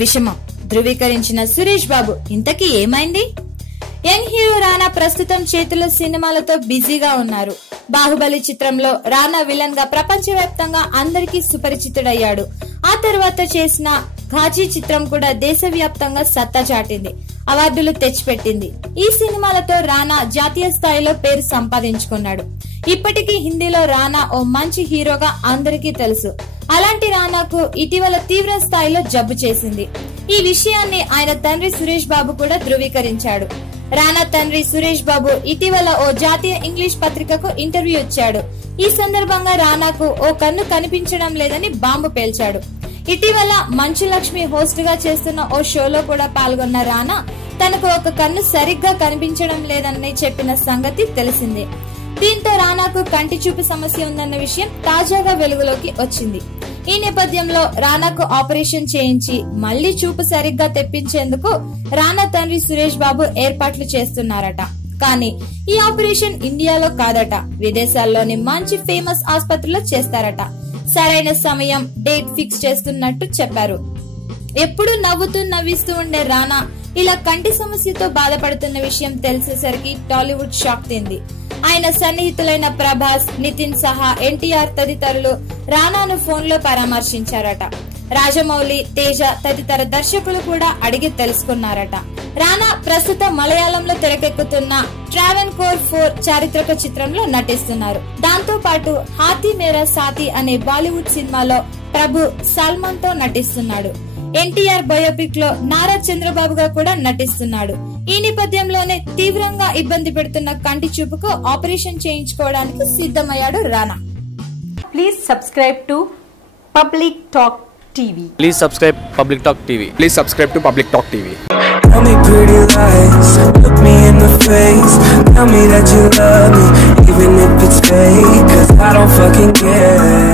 విషమం ధృవీకరించిన సురేష్ బాబు. ఇంతకీ ఏమైంది? Young hero రానా ప్రస్తుతం చేతుల సినిమాలతో బిజీగా ఉన్నారు. బాహుబలి చిత్రంలో రానా విలన్ గా ప్రపంచవ్యాప్తంగా అందరికీ సుపరిచితుడయ్యాడు. ఆ తర్వాత చేసిన ఘాజీ చిత్రం కూడా దేశవ్యాప్తంగా సత్తా చాటింది, అవార్డులు తెచ్చిపెట్టింది. ఈ సినిమాలతో రానా జాతీయ స్థాయిలో పేరు సంపాదించుకున్నాడు. ఇప్పటికీ హిందీలో రానా ఓ మంచి హీరోగా అందరికీ తెలుసు. అలాంటి రానాకు ఇటీవల తీవ్ర స్థాయిలో జబ్బు చేసింది. ఈ విషయాన్ని ఆయన తండ్రి సురేష్ బాబు కూడా ధృవీకరించాడు. రానా తండ్రి సురేష్ బాబు ఇటీవల ఓ జాతీయ ఇంగ్లీష్ పత్రికకు ఇంటర్వ్యూ ఇచ్చాడు. ఈ సందర్భంగా రానాకు ఓ కన్ను కనిపించడం లేదని బాంబు పేల్చాడు. ఇటీవల మంచు లక్ష్మి హోస్ట్ గా చేస్తున్న ఓ షోలో కూడా పాల్గొన్న రానా తనకు ఒక కన్ను సరిగ్గా కనిపించడం లేదని చెప్పిన సంగతి తెలిసిందే. దీంతో రానాకు కంటి చూపు సమస్య ఉందన్న విషయం తాజాగా వెలుగులోకి వచ్చింది. ఈ నేపథ్యంలో రానాకు ఆపరేషన్ చేయించి మళ్లీ చూపు సరిగ్గా తెప్పించేందుకు రానా తండ్రి సురేష్ బాబు ఏర్పాట్లు చేస్తున్నారట. కానీ ఈ ఆపరేషన్ ఇండియాలో కాదట, విదేశాల్లోని మంచి ఫేమస్ ఆసుపత్రిలో చేస్తారట. సరైన సమయం, డేట్ ఫిక్స్ చేస్తున్నట్టు చెప్పారు. ఎప్పుడు నవ్విస్తూ ఉండే రానా ఇలా కంటి సమస్యతో బాధపడుతున్న విషయం తెలిసేసరికి టాలీవుడ్ షాక్ తింది. ఆయన సన్నిహితులైన ప్రభాస్, నితిన్ సహా ఎన్టీఆర్ తదితరులు రానాను ఫోన్ లో పరామర్శించారట. రాజమౌళి, తేజ తదితర దర్శకులు కూడా అడిగి తెలుసుకున్నారట. రానా ప్రస్తుతం మలయాళంలో తెరకెక్కుతున్న ట్రావెన్కోర్ 4 చారిత్రక చిత్రంలో నటిస్తున్నారు. దాంతో పాటు హాథీ మేరా సాథీ అనే బాలీవుడ్ సినిమాలో ప్రభు సల్మాన్ తో నటిస్తున్నాడు. ఎన్టీఆర్ బయోపిక్ లో నారా చంద్రబాబుగా కూడా నటిస్తున్నాడు. ఈ నేపథ్యంలోనే తీవ్రంగా ఇబ్బంది పెడుతున్న కంటి చూపుకు ఆపరేషన్ చేయించుకోవడానికి సిద్ధమయ్యాడు Rana. Please subscribe to public talk TV. Please subscribe Public Talk TV. Please subscribe to Public Talk TV. Tell me pretty lies, look me in the face. Tell me that you love me, even if it's fake, 'cause I don't fucking care.